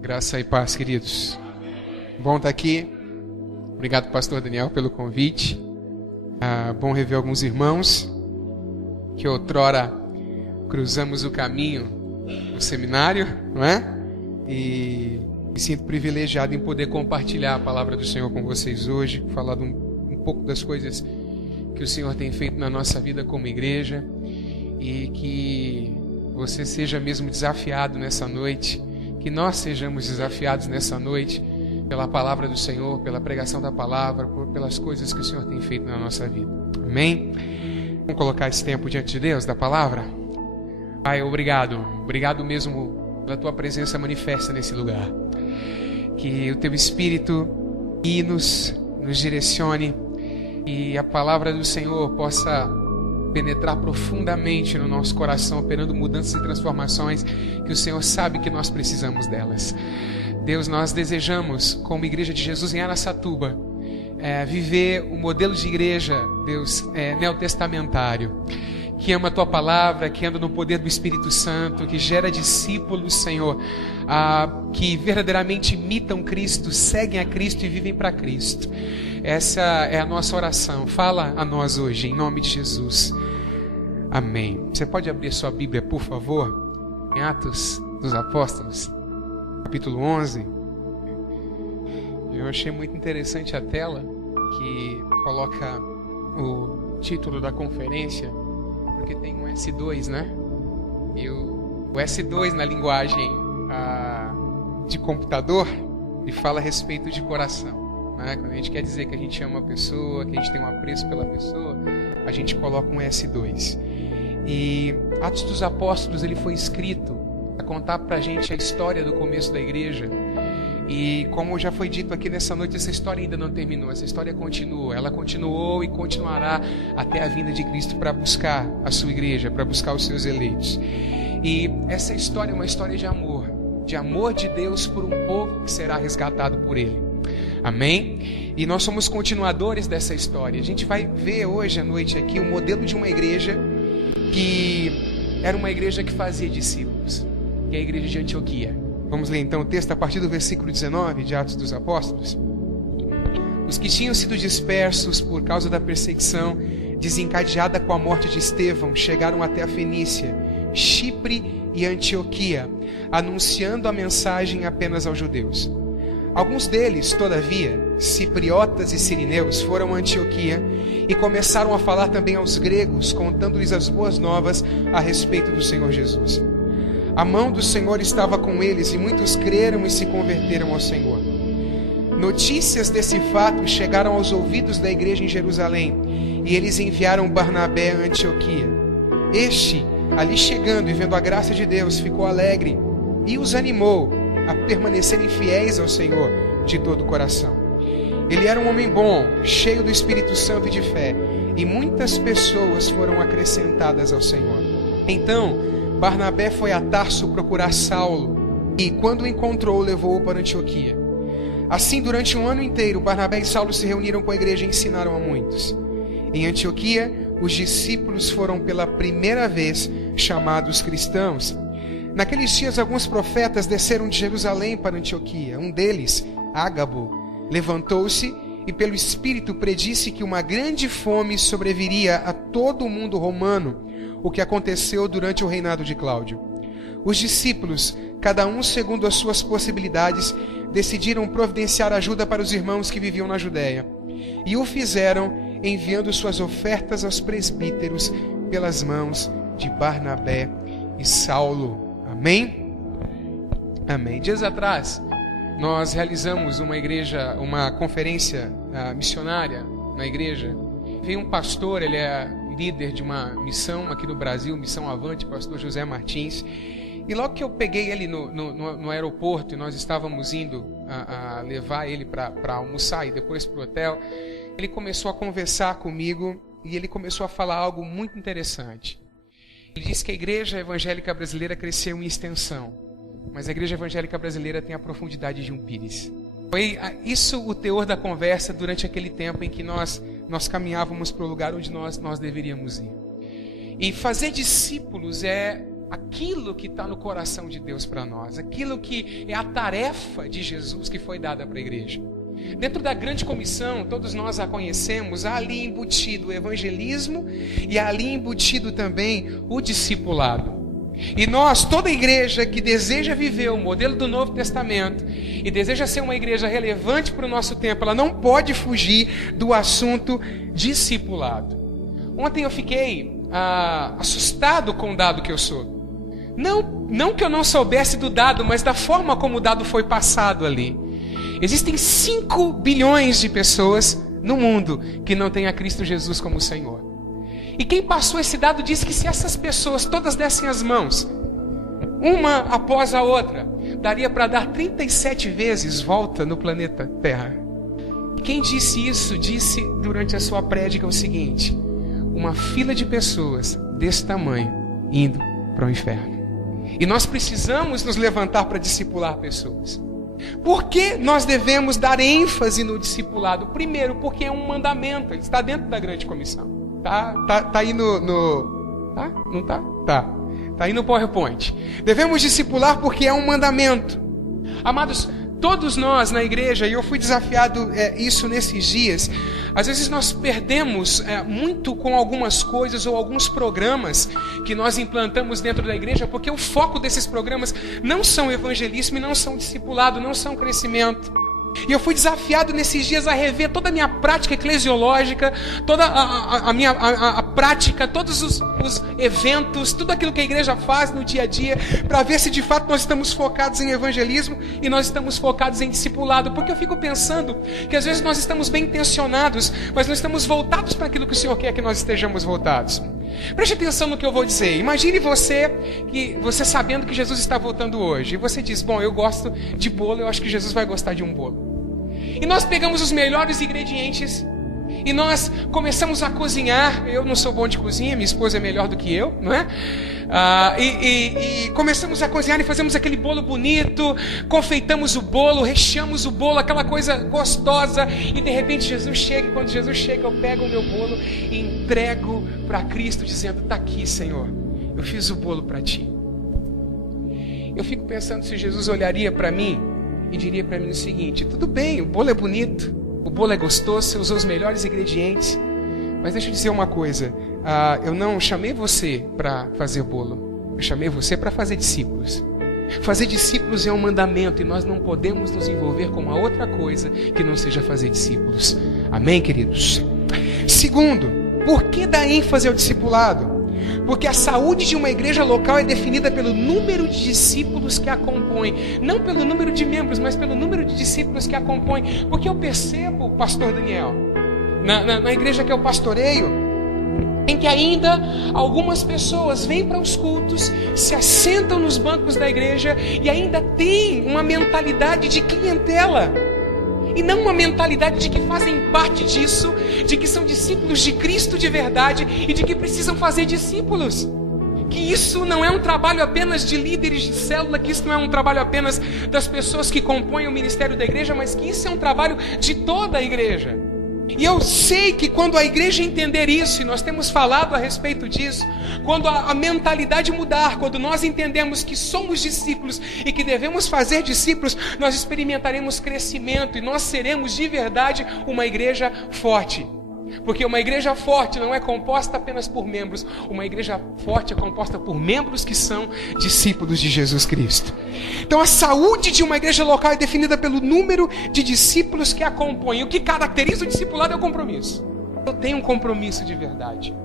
Graça e paz, queridos. Bom estar aqui. Obrigado, pastor Daniel, pelo convite. Bom rever alguns irmãos que outrora cruzamos o caminho no seminário, não é? E me sinto privilegiado em poder compartilhar a palavra do Senhor com vocês hoje, falar um pouco das coisas que o Senhor tem feito na nossa vida como igreja e que você seja mesmo desafiado nessa noite, que nós sejamos desafiados nessa noite pela palavra do Senhor, pela pregação da palavra, pelas coisas que o Senhor tem feito na nossa vida. Amém? Vamos colocar esse tempo diante de Deus, da palavra? Pai, obrigado. Obrigado mesmo pela Tua presença manifesta nesse lugar. Que o Teu Espírito nos direcione e a palavra do Senhor possa penetrar profundamente no nosso coração, operando mudanças e transformações que o Senhor sabe que nós precisamos delas. Deus, nós desejamos, como Igreja de Jesus em Araçatuba, viver o modelo de igreja, Deus, neotestamentário, que ama a Tua palavra, que anda no poder do Espírito Santo, que gera discípulos, Senhor, que verdadeiramente imitam Cristo, seguem a Cristo e vivem para Cristo. Essa é a nossa oração. Fala a nós hoje, em nome de Jesus. Amém. Você pode abrir sua Bíblia, por favor, em Atos dos Apóstolos, capítulo 11. Eu achei muito interessante a tela que coloca o título da conferência, porque tem um S2, né? E o S2 na linguagem de computador, ele fala a respeito de coração. Quando a gente quer dizer que a gente ama a pessoa, que a gente tem um apreço pela pessoa, a gente coloca um S2. E Atos dos Apóstolos, ele foi escrito para contar pra gente a história do começo da igreja. E como já foi dito aqui nessa noite, essa história ainda não terminou, essa história continua. Ela continuou e continuará até a vinda de Cristo para buscar a sua igreja, para buscar os seus eleitos. E essa história é uma história de amor de Deus por um povo que será resgatado por Ele. Amém? E nós somos continuadores dessa história. A gente vai ver hoje à noite aqui o modelo de uma igreja que era uma igreja que fazia discípulos, que é a igreja de Antioquia. Vamos ler então o texto a partir do versículo 19 de Atos dos Apóstolos. Os que tinham sido dispersos por causa da perseguição desencadeada com a morte de Estevão chegaram até a Fenícia, Chipre e Antioquia, anunciando a mensagem apenas aos judeus. Alguns deles, todavia, cipriotas e sirineus, foram a Antioquia e começaram a falar também aos gregos, contando-lhes as boas novas a respeito do Senhor Jesus. A mão do Senhor estava com eles e muitos creram e se converteram ao Senhor. Notícias desse fato chegaram aos ouvidos da igreja em Jerusalém e eles enviaram Barnabé a Antioquia. Este, ali chegando e vendo a graça de Deus, ficou alegre e os animou a permanecerem fiéis ao Senhor de todo o coração. Ele era um homem bom, cheio do Espírito Santo e de fé, e muitas pessoas foram acrescentadas ao Senhor. Então, Barnabé foi a Tarso procurar Saulo, e quando o encontrou, levou-o para Antioquia. Assim, durante um ano inteiro, Barnabé e Saulo se reuniram com a igreja e ensinaram a muitos. Em Antioquia, os discípulos foram pela primeira vez chamados cristãos. Naqueles dias, alguns profetas desceram de Jerusalém para Antioquia. Um deles, Ágabo, levantou-se e pelo Espírito predisse que uma grande fome sobreviria a todo o mundo romano, o que aconteceu durante o reinado de Cláudio. Os discípulos, cada um segundo as suas possibilidades, decidiram providenciar ajuda para os irmãos que viviam na Judéia. E o fizeram enviando suas ofertas aos presbíteros pelas mãos de Barnabé e Saulo. Amém? Amém. Dias atrás, nós realizamos uma conferência missionária na igreja. Veio um pastor, ele é líder de uma missão aqui no Brasil, Missão Avante, pastor José Martins. E logo que eu peguei ele no aeroporto e nós estávamos indo a levar ele para almoçar e depois para o hotel, ele começou a conversar comigo e ele começou a falar algo muito interessante. Ele disse que a igreja evangélica brasileira cresceu em extensão, mas a igreja evangélica brasileira tem a profundidade de um pires. Foi isso o teor da conversa durante aquele tempo em que nós caminhávamos para o lugar onde nós deveríamos ir. E fazer discípulos é aquilo que está no coração de Deus para nós, aquilo que é a tarefa de Jesus que foi dada para a igreja. Dentro da grande comissão, todos nós a conhecemos, há ali embutido o evangelismo e há ali embutido também o discipulado. E nós, toda igreja que deseja viver o modelo do Novo Testamento e deseja ser uma igreja relevante para o nosso tempo, ela não pode fugir do assunto discipulado. Ontem eu fiquei assustado com o dado que eu soube. Não que eu não soubesse do dado, mas da forma como o dado foi passado ali. Existem 5 bilhões de pessoas no mundo que não têm a Cristo Jesus como Senhor. E quem passou esse dado disse que se essas pessoas todas dessem as mãos, uma após a outra, daria para dar 37 vezes volta no planeta Terra. Quem disse isso, disse durante a sua prédica o seguinte: uma fila de pessoas desse tamanho indo para o inferno. E nós precisamos nos levantar para discipular pessoas. Por que nós devemos dar ênfase no discipulado? Primeiro, porque é um mandamento, ele está dentro da grande comissão. Tá aí tá? Não tá? Tá aí no PowerPoint. Devemos discipular porque é um mandamento. Amados, todos nós na igreja, e eu fui desafiado isso nesses dias, às vezes nós perdemos muito com algumas coisas ou alguns programas que nós implantamos dentro da igreja, porque o foco desses programas não são evangelismo e não são discipulado, não são crescimento. E eu fui desafiado nesses dias a rever toda a minha prática eclesiológica, toda a minha prática, todos os eventos, tudo aquilo que a igreja faz no dia a dia, para ver se de fato nós estamos focados em evangelismo e nós estamos focados em discipulado. Porque eu fico pensando que às vezes nós estamos bem intencionados, mas não estamos voltados para aquilo que o Senhor quer que nós estejamos voltados. Preste atenção no que eu vou dizer. Imagine você sabendo que Jesus está voltando hoje, e você diz: bom, eu gosto de bolo, eu acho que Jesus vai gostar de um bolo. E nós pegamos os melhores ingredientes e nós começamos a cozinhar. Eu não sou bom de cozinha, minha esposa é melhor do que eu, não é? E começamos a cozinhar e fazemos aquele bolo bonito, confeitamos o bolo, recheamos o bolo, aquela coisa gostosa. E de repente Jesus chega, e quando Jesus chega eu pego o meu bolo e entrego para Cristo, dizendo: está aqui, Senhor, eu fiz o bolo para ti. Eu fico pensando se Jesus olharia para mim e diria para mim o seguinte: tudo bem, o bolo é bonito, o bolo é gostoso, você usou os melhores ingredientes, mas deixa eu dizer uma coisa, eu não chamei você para fazer bolo, eu chamei você para fazer discípulos. Fazer discípulos é um mandamento e nós não podemos nos envolver com uma outra coisa que não seja fazer discípulos. Amém, queridos? Segundo, por que dar ênfase ao discipulado? Porque a saúde de uma igreja local é definida pelo número de discípulos que a compõem. Não pelo número de membros, mas pelo número de discípulos que a compõem. Porque eu percebo, pastor Daniel, na igreja que eu pastoreio, em que ainda algumas pessoas vêm para os cultos, se assentam nos bancos da igreja e ainda têm uma mentalidade de clientela. E não uma mentalidade de que fazem parte disso, de que são discípulos de Cristo de verdade e de que precisam fazer discípulos. Que isso não é um trabalho apenas de líderes de célula, que isso não é um trabalho apenas das pessoas que compõem o ministério da igreja, mas que isso é um trabalho de toda a igreja. E eu sei que quando a igreja entender isso, e nós temos falado a respeito disso, quando a mentalidade mudar, quando nós entendemos que somos discípulos e que devemos fazer discípulos, nós experimentaremos crescimento e nós seremos de verdade uma igreja forte. Porque uma igreja forte não é composta apenas por membros, uma igreja forte é composta por membros que são discípulos de Jesus Cristo. Então a saúde de uma igreja local é definida pelo número de discípulos que a compõem. O que caracteriza o discipulado é o compromisso. Eu tenho um compromisso de verdade,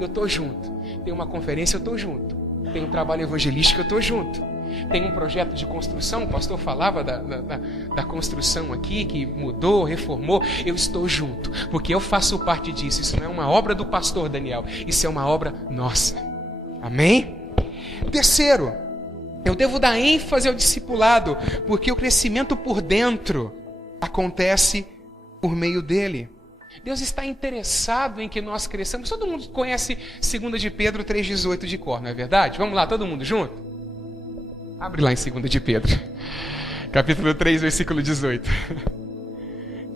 eu estou junto. Tem uma conferência, eu estou junto. Tem um trabalho evangelístico, eu estou junto. Tem um projeto de construção, o pastor falava da construção aqui, que mudou, reformou. Eu estou junto, porque eu faço parte disso. Isso não é uma obra do pastor Daniel, isso é uma obra nossa. Amém? Terceiro, eu devo dar ênfase ao discipulado, porque o crescimento por dentro acontece por meio dele. Deus está interessado em que nós cresçamos. Todo mundo conhece 2 de Pedro 3,18 de cor, não é verdade? Vamos lá, todo mundo junto? Abre lá em 2 de Pedro, capítulo 3, versículo 18.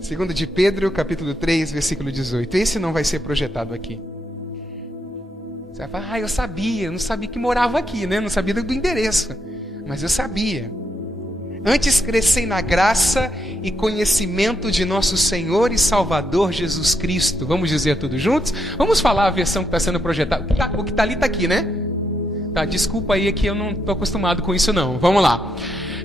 2 de Pedro, capítulo 3, versículo 18. Esse não vai ser projetado aqui. Você vai falar, eu sabia, eu não sabia que morava aqui, né? Não sabia do endereço, mas eu sabia. Antes crescei na graça e conhecimento de nosso Senhor e Salvador Jesus Cristo. Vamos dizer tudo juntos? Vamos falar a versão que está sendo projetada. O que está ali está aqui, né? Tá, desculpa aí que eu não estou acostumado com isso não. Vamos lá.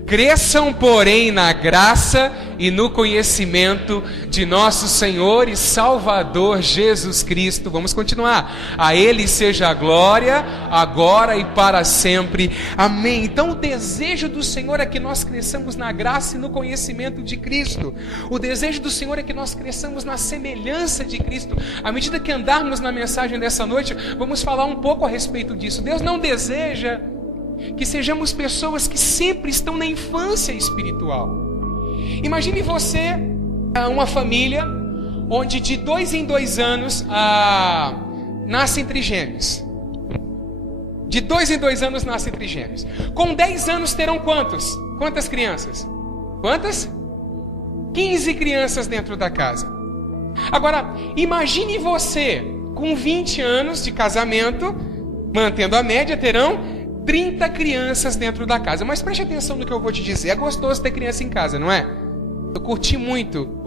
Cresçam, porém, na graça e no conhecimento de nosso Senhor e Salvador Jesus Cristo. Vamos continuar. A Ele seja a glória, agora e para sempre. Amém. Então o desejo do Senhor é que nós cresçamos na graça e no conhecimento de Cristo. O desejo do Senhor é que nós cresçamos na semelhança de Cristo. À medida que andarmos na mensagem dessa noite, vamos falar um pouco a respeito disso. Deus não deseja que sejamos pessoas que sempre estão na infância espiritual. Imagine você, uma família, onde de 2 em 2 anos nascem trigêmeos. De 2 em 2 anos nascem trigêmeos. Com 10 anos terão quantos? Quantas crianças? Quantas? 15 crianças dentro da casa. Agora, imagine você, com 20 anos de casamento, mantendo a média, terão 30 crianças dentro da casa. Mas preste atenção no que eu vou te dizer. É gostoso ter criança em casa, não é? Eu curti muito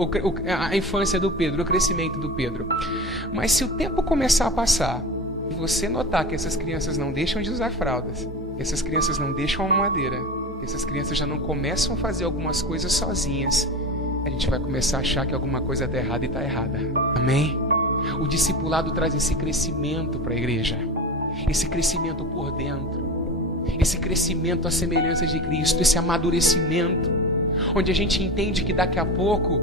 a infância do Pedro, o crescimento do Pedro. Mas se o tempo começar a passar e você notar que essas crianças não deixam de usar fraldas, que essas crianças não deixam a mamadeira, que essas crianças já não começam a fazer algumas coisas sozinhas, a gente vai começar a achar que alguma coisa está errada e está errada. Amém? O discipulado traz esse crescimento para a igreja. Esse crescimento por dentro. Esse crescimento à semelhança de Cristo, esse amadurecimento, onde a gente entende que daqui a pouco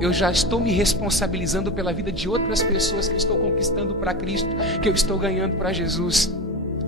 eu já estou me responsabilizando pela vida de outras pessoas que eu estou conquistando para Cristo, que eu estou ganhando para Jesus.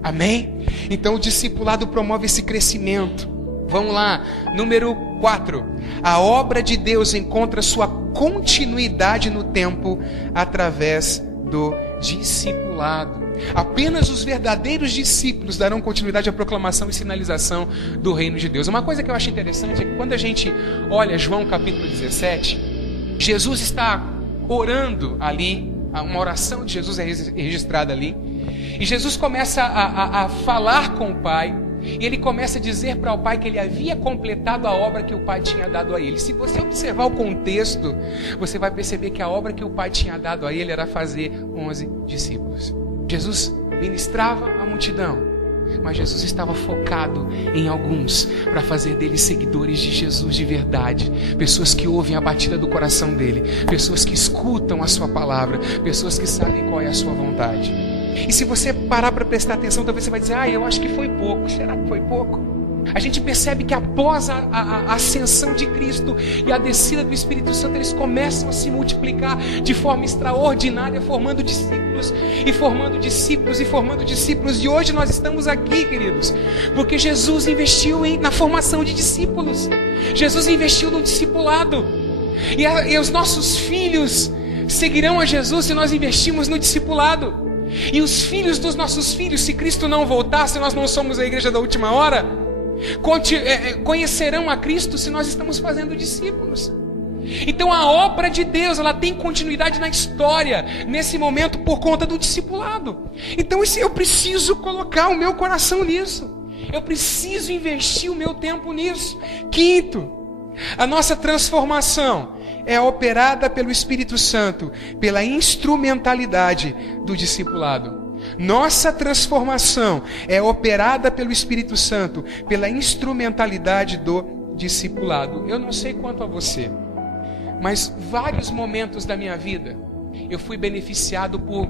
Amém? Então o discipulado promove esse crescimento. Vamos lá, número 4. A obra de Deus encontra sua continuidade no tempo através do discipulado. Apenas os verdadeiros discípulos darão continuidade à proclamação e sinalização do reino de Deus. Uma coisa que eu acho interessante é que quando a gente olha João capítulo 17, Jesus está orando ali, uma oração de Jesus é registrada ali, e Jesus começa a falar com o Pai, e ele começa a dizer para o Pai que ele havia completado a obra que o Pai tinha dado a ele. Se você observar o contexto, você vai perceber que a obra que o Pai tinha dado a ele era fazer 11 discípulos. Jesus ministrava a multidão, mas Jesus estava focado em alguns para fazer deles seguidores de Jesus de verdade, pessoas que ouvem a batida do coração dele, pessoas que escutam a sua palavra, pessoas que sabem qual é a sua vontade. E se você parar para prestar atenção, talvez você vai dizer, eu acho que foi pouco. Será que foi pouco? A gente percebe que após a ascensão de Cristo e a descida do Espírito Santo, eles começam a se multiplicar de forma extraordinária, formando discípulos e formando discípulos e formando discípulos. E hoje nós estamos aqui, queridos, porque Jesus investiu na formação de discípulos. Jesus investiu no discipulado. E os nossos filhos seguirão a Jesus se nós investirmos no discipulado. E os filhos dos nossos filhos, se Cristo não voltar, se nós não somos a igreja da última hora, conhecerão a Cristo se nós estamos fazendo discípulos. Então a obra de Deus, ela tem continuidade na história, nesse momento, por conta do discipulado. Então eu preciso colocar o meu coração nisso. Eu preciso investir o meu tempo nisso. Quinto, a nossa transformação é operada pelo Espírito Santo, pela instrumentalidade do discipulado. Nossa transformação é operada pelo Espírito Santo, pela instrumentalidade do discipulado. Eu não sei quanto a você, mas vários momentos da minha vida eu fui beneficiado por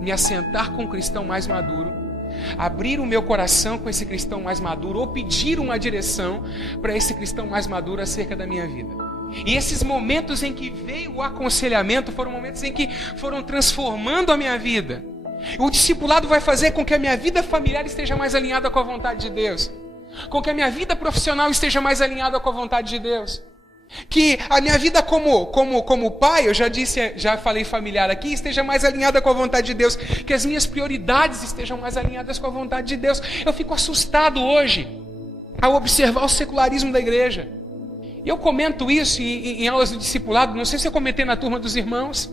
me assentar com um cristão mais maduro, abrir o meu coração com esse cristão mais maduro, ou pedir uma direção para esse cristão mais maduro acerca da minha vida. E esses momentos em que veio o aconselhamento foram momentos em que foram transformando a minha vida. O discipulado vai fazer com que a minha vida familiar esteja mais alinhada com a vontade de Deus, com que a minha vida profissional esteja mais alinhada com a vontade de Deus, que a minha vida como pai, eu já falei familiar aqui, esteja mais alinhada com a vontade de Deus, que as minhas prioridades estejam mais alinhadas com a vontade de Deus. Eu fico assustado hoje ao observar o secularismo da igreja. E eu comento isso em aulas do discipulado, não sei se eu comentei na turma dos irmãos.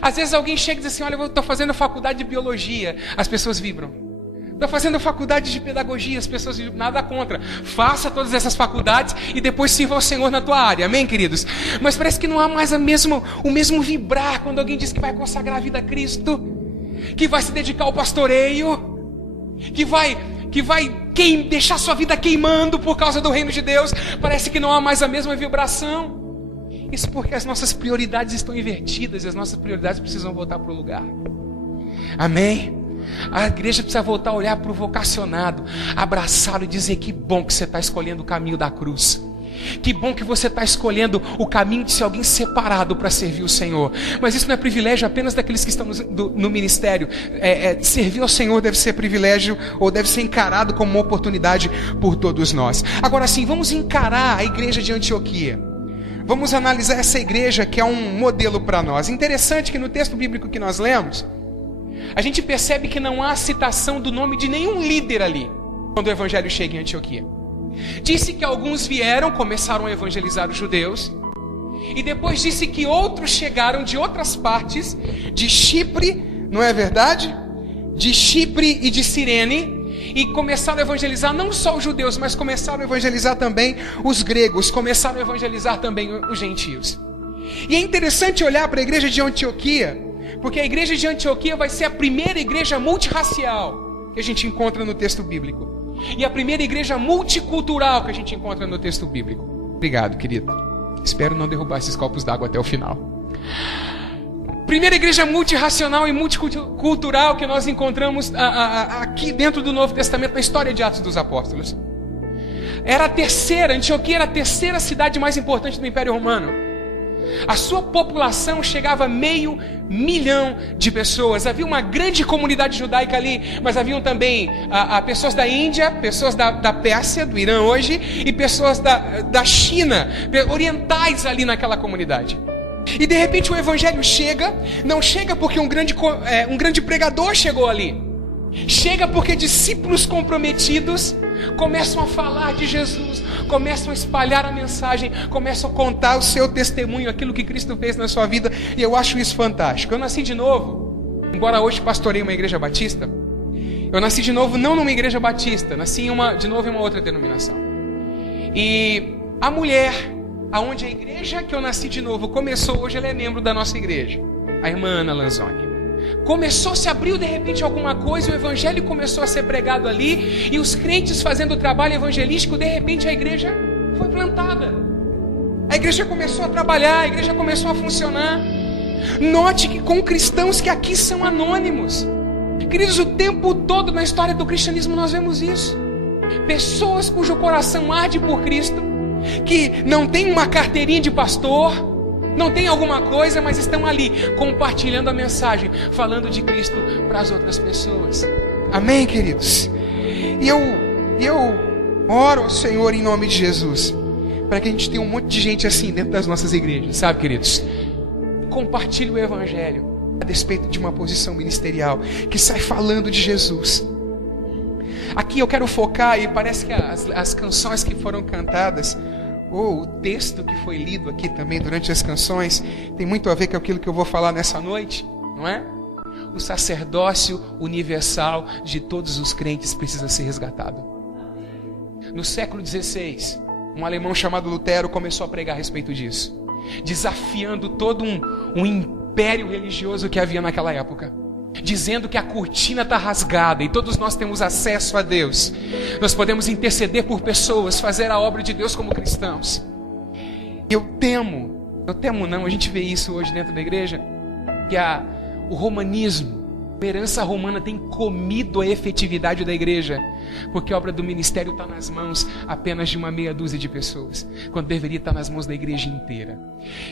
Às vezes alguém chega e diz assim, olha, eu estou fazendo faculdade de biologia. As pessoas vibram. Estou fazendo faculdade de pedagogia. As pessoas vibram. Nada contra. Faça todas essas faculdades e depois sirva ao Senhor na tua área. Amém, queridos? Mas parece que não há mais o mesmo vibrar quando alguém diz que vai consagrar a vida a Cristo, que vai se dedicar ao pastoreio, que vai deixar sua vida queimando por causa do reino de Deus. Parece que não há mais a mesma vibração. Isso porque as nossas prioridades estão invertidas e as nossas prioridades precisam voltar para o lugar. Amém? A igreja precisa voltar a olhar para o vocacionado, abraçá-lo e dizer: que bom que você está escolhendo o caminho da cruz. Que bom que você está escolhendo o caminho de ser alguém separado para servir o Senhor. Mas isso não é privilégio apenas daqueles que estão no ministério. Servir ao Senhor deve ser privilégio, ou deve ser encarado como uma oportunidade por todos nós. Agora sim, vamos encarar a igreja de Antioquia. Vamos analisar essa igreja que é um modelo para nós. Interessante que no texto bíblico que nós lemos, a gente percebe que não há citação do nome de nenhum líder ali, quando o evangelho chega em Antioquia. Disse que alguns vieram, começaram a evangelizar os judeus, e depois disse que outros chegaram de outras partes, de Chipre, não é verdade? De Chipre e de Cirene, e começaram a evangelizar não só os judeus, mas começaram a evangelizar também os gregos, começaram a evangelizar também os gentios. E é interessante olhar para a igreja de Antioquia, porque a igreja de Antioquia vai ser a primeira igreja multirracial que a gente encontra no texto bíblico. E a primeira igreja multicultural que a gente encontra no texto bíblico. Obrigado, querido. Espero não derrubar esses copos d'água até o final. Primeira igreja multirracional e multicultural que nós encontramos aqui dentro do Novo Testamento, na história de Atos dos Apóstolos. Antioquia era a terceira cidade mais importante do Império Romano. A sua população chegava a 500 mil de pessoas. Havia uma grande comunidade judaica ali, mas haviam também pessoas da Índia, pessoas da Pérsia, do Irã hoje, e pessoas da China, orientais ali naquela comunidade. E de repente o evangelho não chega porque um grande pregador chegou ali. Chega porque discípulos comprometidos começam a falar de Jesus, começam a espalhar a mensagem, começam a contar o seu testemunho, aquilo que Cristo fez na sua vida. E eu acho isso fantástico. Eu nasci de novo, embora hoje pastorei uma igreja batista, eu nasci de novo não numa igreja batista, nasci de novo em uma outra denominação. E a mulher, aonde a igreja que eu nasci de novo começou, hoje ela é membro da nossa igreja, a irmã Ana Lanzoni. Se abriu de repente alguma coisa, o evangelho começou a ser pregado ali, e os crentes fazendo o trabalho evangelístico, de repente a igreja foi plantada. A igreja começou a trabalhar, a igreja começou a funcionar. Note que com cristãos que aqui são anônimos. Queridos, o tempo todo na história do cristianismo nós vemos isso. Pessoas cujo coração arde por Cristo, que não tem uma carteirinha de pastor, não tem alguma coisa, mas estão ali compartilhando a mensagem, falando de Cristo para as outras pessoas. Amém, queridos? E eu oro ao Senhor em nome de Jesus, para que a gente tenha um monte de gente assim dentro das nossas igrejas, sabe, queridos? Compartilhe o evangelho a despeito de uma posição ministerial, que sai falando de Jesus. Aqui eu quero focar, e parece que as canções que foram cantadas, ou o texto que foi lido aqui também durante as canções, tem muito a ver com aquilo que eu vou falar nessa noite, não é? O sacerdócio universal de todos os crentes precisa ser resgatado. No século XVI, um alemão chamado Lutero começou a pregar a respeito disso, desafiando todo um império religioso que havia naquela época, dizendo que a cortina está rasgada e todos nós temos acesso a Deus. Nós podemos interceder por pessoas, fazer a obra de Deus como cristãos. Eu temo não, a gente vê isso hoje dentro da igreja, que o romanismo, a herança romana tem comido a efetividade da igreja, porque a obra do ministério está nas mãos apenas de uma meia dúzia de pessoas, quando deveria estar nas mãos da igreja inteira.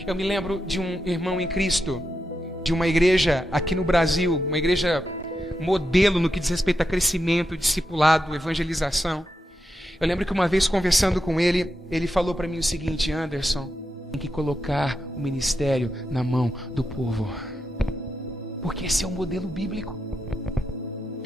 Eu me lembro de um irmão em Cristo, de uma igreja aqui no Brasil, uma igreja modelo no que diz respeito a crescimento, discipulado, evangelização. Eu lembro que uma vez conversando com ele, ele falou para mim o seguinte: Anderson, tem que colocar o ministério na mão do povo, porque esse é o modelo bíblico.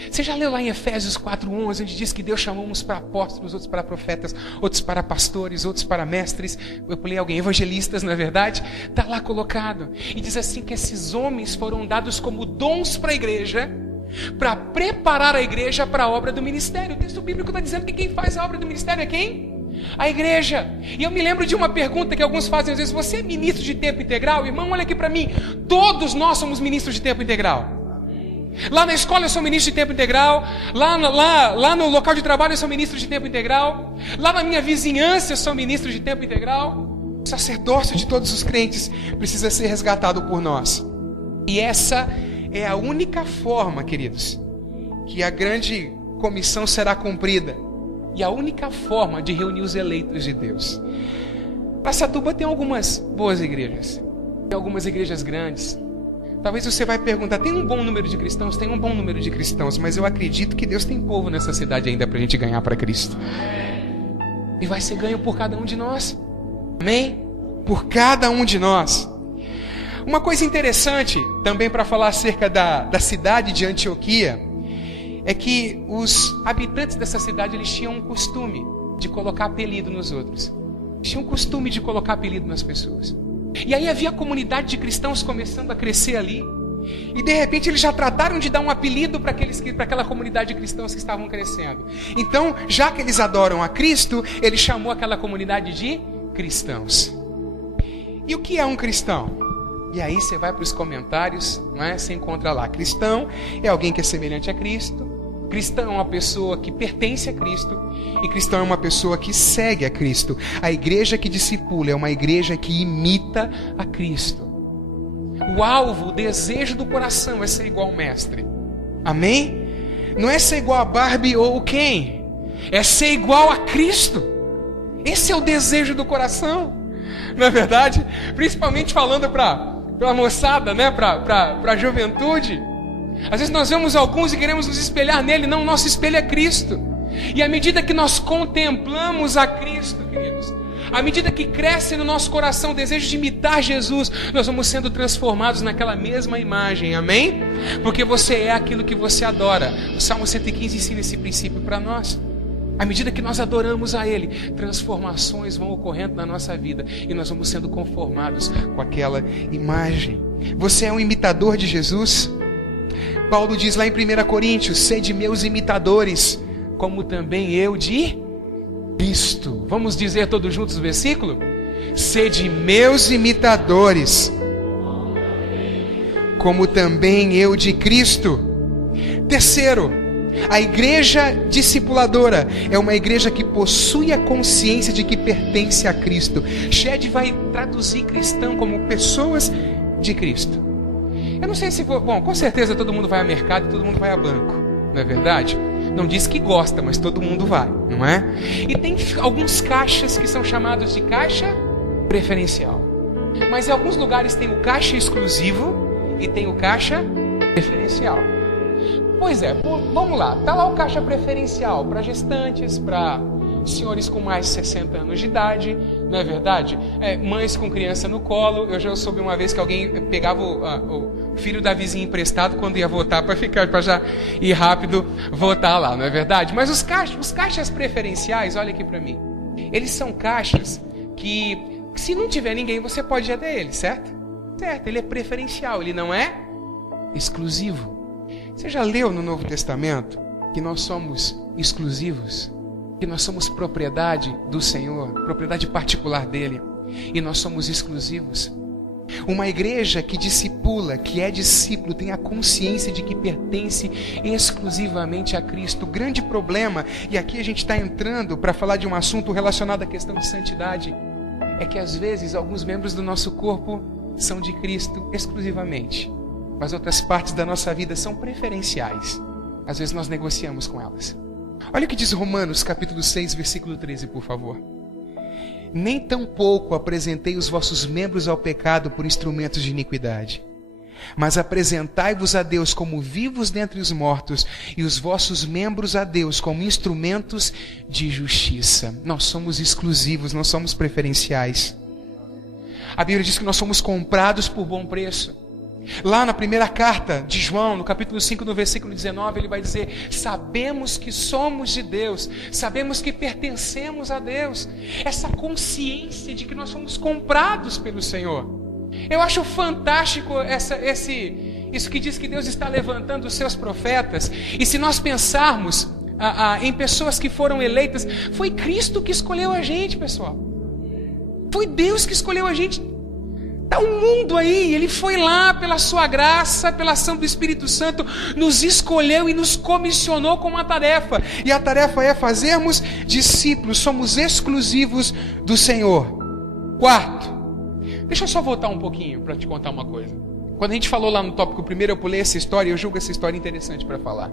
Você já leu lá em Efésios 4:11, onde diz que Deus chamou uns para apóstolos, outros para profetas, outros para pastores, outros para mestres, eu pulei alguém, evangelistas, não é verdade? Está lá colocado. E diz assim que esses homens foram dados como dons para a igreja, para preparar a igreja para a obra do ministério. O texto bíblico está dizendo que quem faz a obra do ministério é quem? A igreja. E eu me lembro de uma pergunta que alguns fazem às vezes: você é ministro de tempo integral? Irmão, olha aqui para mim, todos nós somos ministros de tempo integral. Lá na escola eu sou ministro de tempo integral, lá no local de trabalho eu sou ministro de tempo integral, lá na minha vizinhança eu sou ministro de tempo integral. O sacerdócio de todos os crentes precisa ser resgatado por nós. E essa é a única forma, queridos, que a grande comissão será cumprida. E a única forma de reunir os eleitos de Deus. Araçatuba tem algumas boas igrejas, tem algumas igrejas grandes. Talvez você vai perguntar: tem um bom número de cristãos? Tem um bom número de cristãos, mas eu acredito que Deus tem povo nessa cidade ainda para a gente ganhar para Cristo. E vai ser ganho por cada um de nós. Amém? Por cada um de nós. Uma coisa interessante também para falar acerca da cidade de Antioquia é que os habitantes dessa cidade, eles tinham um costume de colocar apelido nos outros. Eles tinham um costume de colocar apelido nas pessoas. E aí havia comunidade de cristãos começando a crescer ali. E de repente eles já trataram de dar um apelido para aquela comunidade de cristãos que estavam crescendo. Então, já que eles adoram a Cristo, ele chamou aquela comunidade de cristãos. E o que é um cristão? E aí você vai para os comentários, não é? Você encontra lá: cristão é alguém que é semelhante a Cristo. Cristão é uma pessoa que pertence a Cristo. E cristão é uma pessoa que segue a Cristo. A igreja que discipula é uma igreja que imita a Cristo. O alvo, o desejo do coração é ser igual ao mestre. Amém? Não é ser igual a Barbie ou o Ken. É ser igual a Cristo. Esse é o desejo do coração. Não é verdade? Principalmente falando para a moçada, né? Para a juventude. Às vezes nós vemos alguns e queremos nos espelhar nele. Não, o nosso espelho é Cristo. E à medida que nós contemplamos a Cristo, queridos, à medida que cresce no nosso coração o desejo de imitar Jesus, nós vamos sendo transformados naquela mesma imagem, amém? Porque você é aquilo que você adora. O Salmo 115 ensina esse princípio para nós. À medida que nós adoramos a Ele, transformações vão ocorrendo na nossa vida e nós vamos sendo conformados com aquela imagem. Você é um imitador de Jesus? Paulo diz lá em 1 Coríntios: sede meus imitadores, como também eu de Cristo. Vamos dizer todos juntos o versículo? Sede meus imitadores, como também eu de Cristo. Terceiro, a igreja discipuladora é uma igreja que possui a consciência de que pertence a Cristo. Shed vai traduzir cristão como pessoas de Cristo. Eu não sei se... Bom, com certeza todo mundo vai a mercado e todo mundo vai a banco. Não é verdade? Não diz que gosta, mas todo mundo vai, não é? E tem alguns caixas que são chamados de caixa preferencial. Mas em alguns lugares tem o caixa exclusivo e tem o caixa preferencial. Pois é, vamos lá. Está lá o caixa preferencial para gestantes, para senhores com mais de 60 anos de idade, não é verdade? Mães com criança no colo. Eu já soube uma vez que alguém pegava o filho da vizinha emprestado quando ia votar para já ir rápido votar lá, não é verdade? Mas os caixas preferenciais, olha aqui para mim. Eles são caixas que, se não tiver ninguém, você pode ir até ele, certo? Certo, ele é preferencial, ele não é exclusivo. Você já leu no Novo Testamento que nós somos exclusivos? Que nós somos propriedade do Senhor, propriedade particular dele, e nós somos exclusivos. Uma igreja que discipula, que é discípulo, tem a consciência de que pertence exclusivamente a Cristo. O grande problema, e aqui a gente está entrando para falar de um assunto relacionado à questão de santidade, é que às vezes alguns membros do nosso corpo são de Cristo exclusivamente, mas outras partes da nossa vida são preferenciais. Às vezes nós negociamos com elas. Olha o que diz Romanos capítulo 6, versículo 13, por favor. Nem tampouco apresentei os vossos membros ao pecado por instrumentos de iniquidade, mas apresentai-vos a Deus como vivos dentre os mortos, e os vossos membros a Deus como instrumentos de justiça. Nós somos exclusivos, não somos preferenciais. A Bíblia diz que nós somos comprados por bom preço. Lá na primeira carta de João, no capítulo 5, no versículo 19, ele vai dizer: sabemos que somos de Deus, sabemos que pertencemos a Deus. Essa consciência de que nós somos comprados pelo Senhor. Eu acho fantástico isso que diz que Deus está levantando os seus profetas. E se nós pensarmos em pessoas que foram eleitas, foi Cristo que escolheu a gente, pessoal. Foi Deus que escolheu a gente. Está um mundo aí, Ele foi lá pela sua graça, pela ação do Espírito Santo, nos escolheu e nos comissionou com uma tarefa. E a tarefa é fazermos discípulos, somos exclusivos do Senhor. Quarto, deixa eu só voltar um pouquinho para te contar uma coisa. Quando a gente falou lá no tópico primeiro, eu pulei essa história e eu julgo essa história interessante para falar.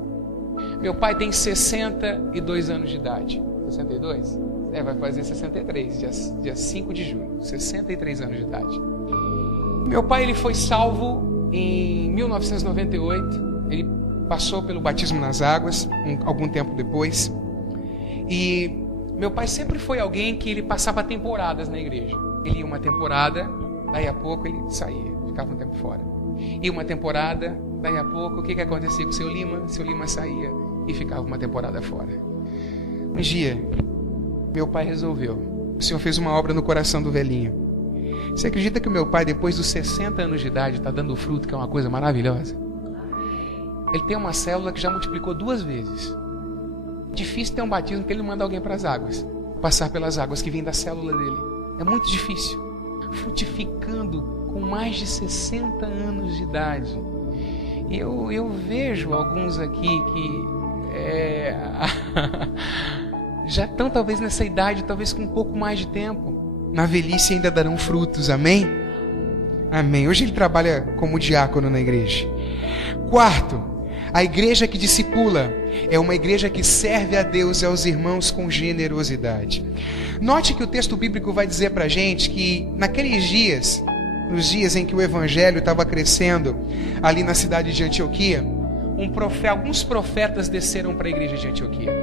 Meu pai tem 62 anos de idade. 62? Vai fazer 63, dia 5 de julho. 63 anos de idade. Meu pai, ele foi salvo em 1998. Ele passou pelo batismo nas águas, algum tempo depois. E meu pai sempre foi alguém que ele passava temporadas na igreja. Ele ia uma temporada, daí a pouco ele saía, ficava um tempo fora. Ia uma temporada, daí a pouco, o que acontecia com o seu Lima? Seu Lima saía e ficava uma temporada fora. Um dia, meu pai resolveu. O Senhor fez uma obra no coração do velhinho. Você acredita que o meu pai, depois dos 60 anos de idade, está dando fruto, que é uma coisa maravilhosa? Ele tem uma célula que já multiplicou 2 vezes. Difícil ter um batismo que ele manda alguém para as águas, passar pelas águas que vêm da célula dele. É muito difícil. Frutificando com mais de 60 anos de idade. Eu vejo alguns aqui que já estão talvez nessa idade, talvez com um pouco mais de tempo. Na velhice ainda darão frutos, amém? Amém. Hoje ele trabalha como diácono na igreja. Quarto, a igreja que discipula é uma igreja que serve a Deus e aos irmãos com generosidade. Note que o texto bíblico vai dizer para a gente que naqueles dias, nos dias em que o evangelho estava crescendo ali na cidade de Antioquia, alguns profetas desceram para a igreja de Antioquia.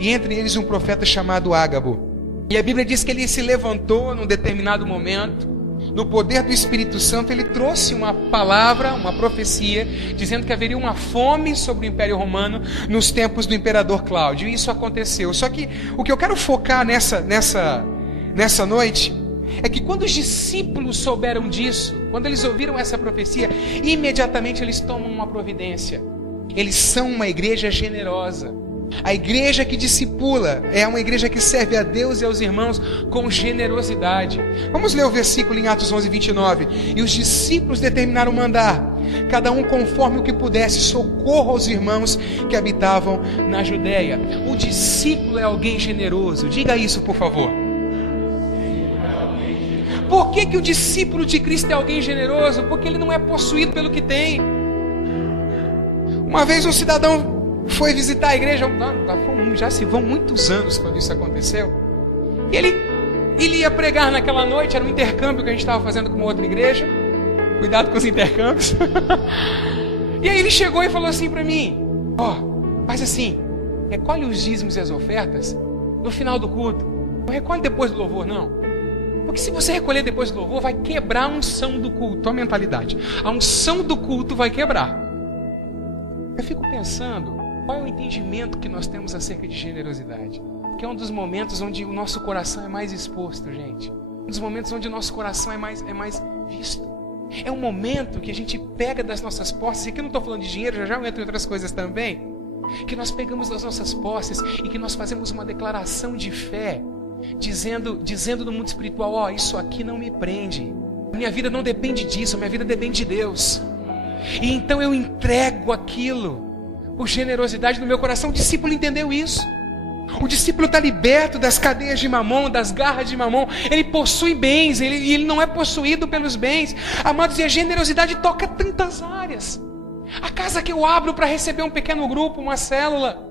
E entre eles um profeta chamado Ágabo. E a Bíblia diz que ele se levantou num determinado momento, no poder do Espírito Santo, ele trouxe uma palavra, uma profecia, dizendo que haveria uma fome sobre o Império Romano nos tempos do Imperador Cláudio. E isso aconteceu. Só que o que eu quero focar nessa noite é que quando os discípulos souberam disso, quando eles ouviram essa profecia, imediatamente eles tomam uma providência. Eles são uma igreja generosa. A igreja que discipula é uma igreja que serve a Deus e aos irmãos com generosidade. Vamos ler o versículo em Atos 11, 29. E os discípulos determinaram mandar, cada um conforme o que pudesse, socorro aos irmãos que habitavam na Judéia. O discípulo é alguém generoso. Diga isso, por favor. Por que o discípulo de Cristo é alguém generoso? Porque ele não é possuído pelo que tem. Uma vez um cidadão foi visitar a igreja, já se vão muitos anos quando isso aconteceu, e ele ia pregar naquela noite, era um intercâmbio que a gente estava fazendo com uma outra igreja, cuidado com os intercâmbios, e aí ele chegou e falou assim para mim, faz assim, recolhe os dízimos e as ofertas no final do culto, não recolhe depois do louvor não, porque se você recolher depois do louvor, vai quebrar a unção do culto, a mentalidade, a unção do culto vai quebrar. Eu fico pensando, qual é o entendimento que nós temos acerca de generosidade? Que é um dos momentos onde o nosso coração é mais exposto, gente. Um dos momentos onde o nosso coração é mais visto. É um momento que a gente pega das nossas posses, e aqui eu não estou falando de dinheiro, já entre outras coisas também, que nós pegamos das nossas posses e que nós fazemos uma declaração de fé, dizendo no mundo espiritual, isso aqui não me prende. Minha vida não depende disso, minha vida depende de Deus. E então eu entrego aquilo por generosidade no meu coração. O discípulo entendeu isso. O discípulo está liberto das cadeias de Mamon, das garras de Mamon. Ele possui bens, ele não é possuído pelos bens. Amados, e a generosidade toca tantas áreas. A casa que eu abro para receber um pequeno grupo, uma célula.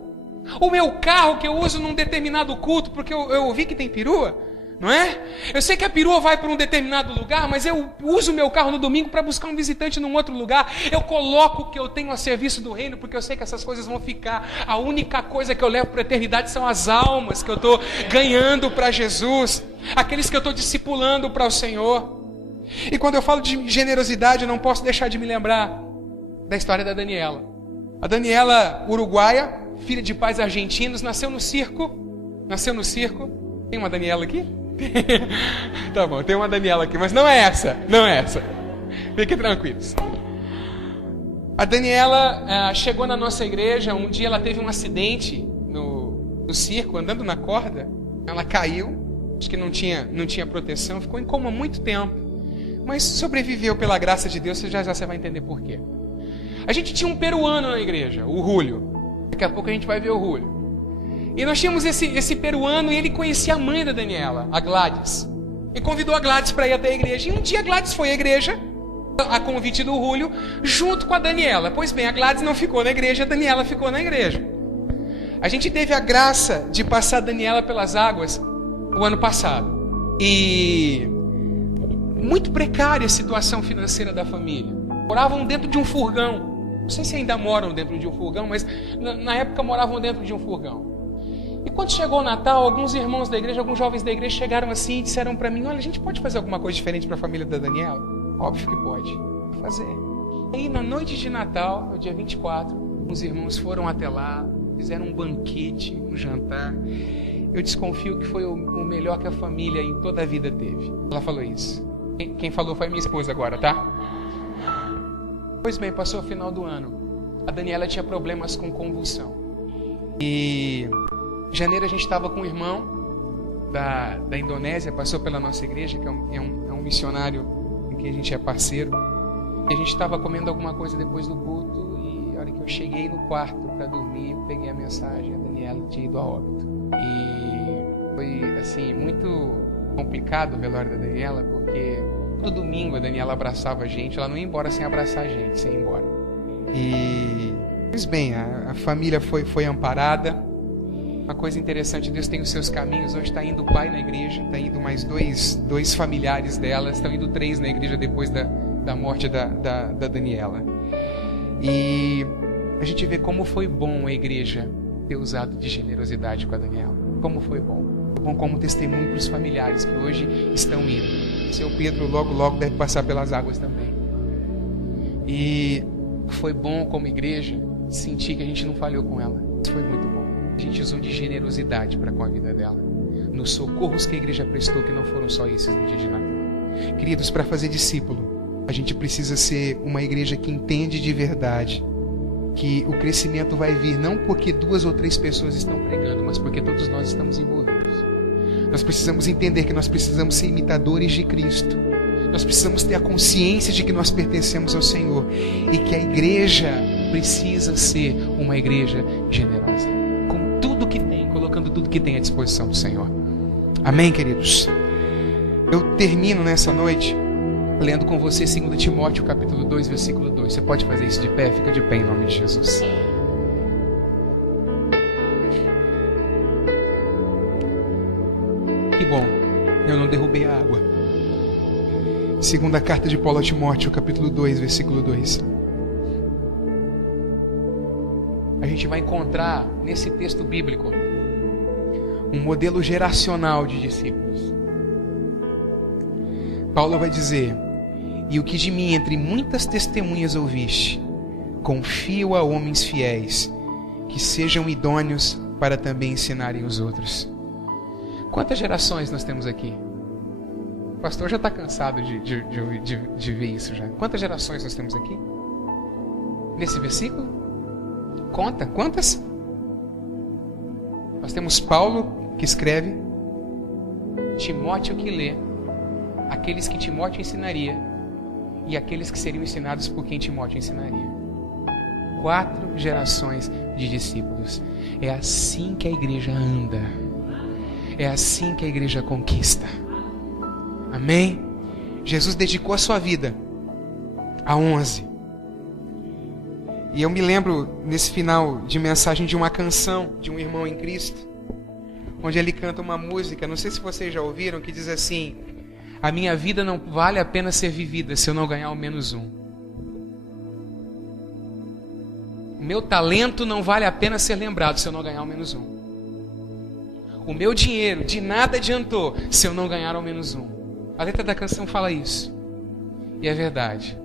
O meu carro que eu uso num determinado culto, porque eu ouvi que tem perua. Não é? Eu sei que a perua vai para um determinado lugar, mas eu uso o meu carro no domingo para buscar um visitante num outro lugar. Eu coloco o que eu tenho a serviço do reino, porque eu sei que essas coisas vão ficar. A única coisa que eu levo para a eternidade são as almas que eu estou ganhando para Jesus, aqueles que eu estou discipulando para o Senhor. E quando eu falo de generosidade, eu não posso deixar de me lembrar da história da Daniela. A Daniela, uruguaia, filha de pais argentinos, nasceu no circo. Tem uma Daniela aqui? Tá bom, tem uma Daniela aqui, mas não é essa. Fiquem tranquilos. A Daniela chegou na nossa igreja, um dia ela teve um acidente no circo, andando na corda. Ela caiu, acho que não tinha proteção, ficou em coma há muito tempo. Mas sobreviveu pela graça de Deus, já você vai entender por quê. A gente tinha um peruano na igreja, o Julio. Daqui a pouco a gente vai ver o Julio. E nós tínhamos esse peruano e ele conhecia a mãe da Daniela, a Gladys. E convidou a Gladys para ir até a igreja. E um dia a Gladys foi à igreja, a convite do Julio, junto com a Daniela. Pois bem, a Gladys não ficou na igreja, a Daniela ficou na igreja. A gente teve a graça de passar a Daniela pelas águas o ano passado. E muito precária a situação financeira da família. Moravam dentro de um furgão. Não sei se ainda moram dentro de um furgão, mas na época moravam dentro de um furgão. E quando chegou o Natal, alguns irmãos da igreja, alguns jovens da igreja chegaram assim e disseram para mim: olha, a gente pode fazer alguma coisa diferente para a família da Daniela? Óbvio que pode. Vou fazer. E aí, na noite de Natal, no dia 24, os irmãos foram até lá, fizeram um banquete, um jantar. Eu desconfio que foi o melhor que a família em toda a vida teve. Ela falou isso. Quem falou foi a minha esposa agora, tá? Pois bem, passou o final do ano. A Daniela tinha problemas com convulsão. E em janeiro a gente estava com um irmão da Indonésia, passou pela nossa igreja, que é um missionário em que a gente é parceiro. E a gente estava comendo alguma coisa depois do culto e a hora que eu cheguei no quarto para dormir, eu peguei a mensagem, a Daniela tinha ido a óbito. E foi assim, muito complicado o velório da Daniela, porque todo domingo a Daniela abraçava a gente, ela não ia embora sem abraçar a gente, sem ir embora. E, pois bem, a família foi amparada. Uma coisa interessante, Deus tem os seus caminhos. Hoje está indo o pai na igreja, está indo mais dois familiares dela, estão indo 3 na igreja depois da morte da Daniela. E a gente vê como foi bom a igreja ter usado de generosidade com a Daniela. Como foi bom. Foi bom como testemunho para os familiares que hoje estão indo. Seu Pedro logo deve passar pelas águas também. E foi bom como igreja sentir que a gente não falhou com ela. Isso foi muito bom. A gente usou de generosidade para com a vida dela. Nos socorros que a igreja prestou, que não foram só esses no dia de Natal. Queridos, para fazer discípulo, a gente precisa ser uma igreja que entende de verdade que o crescimento vai vir não porque 2 ou 3 pessoas estão pregando, mas porque todos nós estamos envolvidos. Nós precisamos entender que nós precisamos ser imitadores de Cristo. Nós precisamos ter a consciência de que nós pertencemos ao Senhor e que a igreja precisa ser uma igreja generosa, com tudo que tem, colocando tudo que tem à disposição do Senhor. Amém, queridos? Eu termino nessa noite lendo com você 2 Timóteo capítulo 2, versículo 2. Você pode fazer isso de pé? Fica de pé em nome de Jesus. Que bom, eu não derrubei a água. Segunda carta de Paulo a Timóteo, capítulo 2, versículo 2. A gente vai encontrar nesse texto bíblico um modelo geracional de discípulos. Paulo vai dizer: e o que de mim entre muitas testemunhas ouviste, confio a homens fiéis, que sejam idôneos para também ensinarem os outros. Quantas gerações nós temos aqui? O pastor já está cansado de ver isso já. Quantas gerações nós temos aqui? Nesse versículo? Conta, quantas? Nós temos Paulo que escreve, Timóteo que lê, aqueles que Timóteo ensinaria e aqueles que seriam ensinados por quem Timóteo ensinaria. 4 gerações de discípulos. É assim que a igreja anda. É assim que a igreja conquista. Amém? Jesus dedicou a sua vida a 11. E eu me lembro nesse final de mensagem de uma canção de um irmão em Cristo, onde ele canta uma música, não sei se vocês já ouviram, que diz assim: a minha vida não vale a pena ser vivida se eu não ganhar ao menos um. O meu talento não vale a pena ser lembrado se eu não ganhar ao menos um. O meu dinheiro de nada adiantou se eu não ganhar ao menos um. A letra da canção fala isso. E é verdade.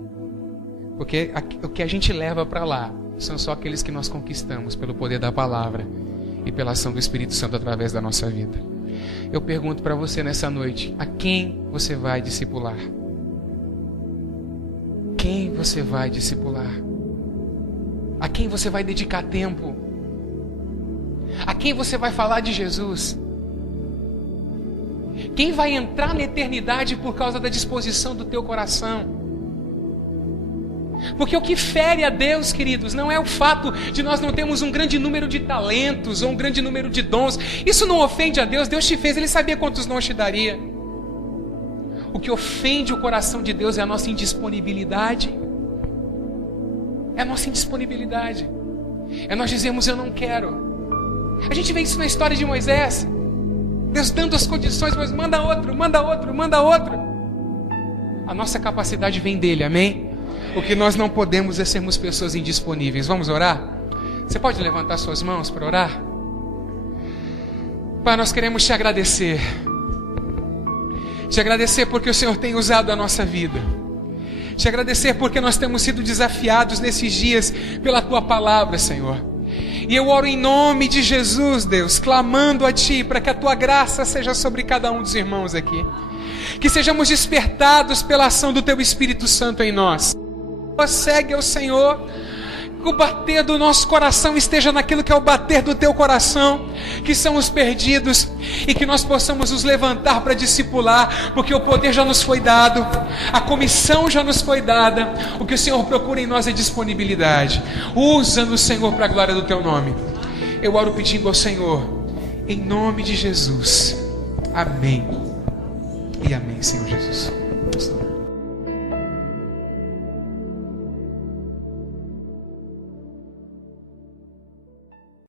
Porque o que a gente leva para lá são só aqueles que nós conquistamos pelo poder da palavra e pela ação do Espírito Santo através da nossa vida. Eu pergunto para você nessa noite, a quem você vai discipular? Quem você vai discipular? A quem você vai dedicar tempo? A quem você vai falar de Jesus? Quem vai entrar na eternidade por causa da disposição do teu coração? Porque o que fere a Deus, queridos, não é o fato de nós não termos um grande número de talentos ou um grande número de dons. Isso não ofende a Deus. Deus te fez, Ele sabia quantos dons te daria. O que ofende o coração de Deus é a nossa indisponibilidade. É a nossa indisponibilidade. É nós dizermos, eu não quero. A gente vê isso na história de Moisés. Deus dando as condições, mas manda outro, manda outro, manda outro. A nossa capacidade vem dele, amém? O que nós não podemos é sermos pessoas indisponíveis. Vamos orar? Você pode levantar suas mãos para orar? Pai, nós queremos te agradecer. Te agradecer porque o Senhor tem usado a nossa vida. Te agradecer porque nós temos sido desafiados nesses dias pela tua palavra, Senhor. E eu oro em nome de Jesus, Deus, clamando a Ti para que a Tua graça seja sobre cada um dos irmãos aqui. Que sejamos despertados pela ação do Teu Espírito Santo em nós. Segue ao Senhor, que o bater do nosso coração esteja naquilo que é o bater do Teu coração, que são os perdidos, e que nós possamos nos levantar para discipular, porque o poder já nos foi dado, a comissão já nos foi dada. O que o Senhor procura em nós é disponibilidade. Usa-nos, Senhor, para a glória do Teu nome. Eu oro pedindo ao Senhor, em nome de Jesus. Amém e amém, Senhor Jesus.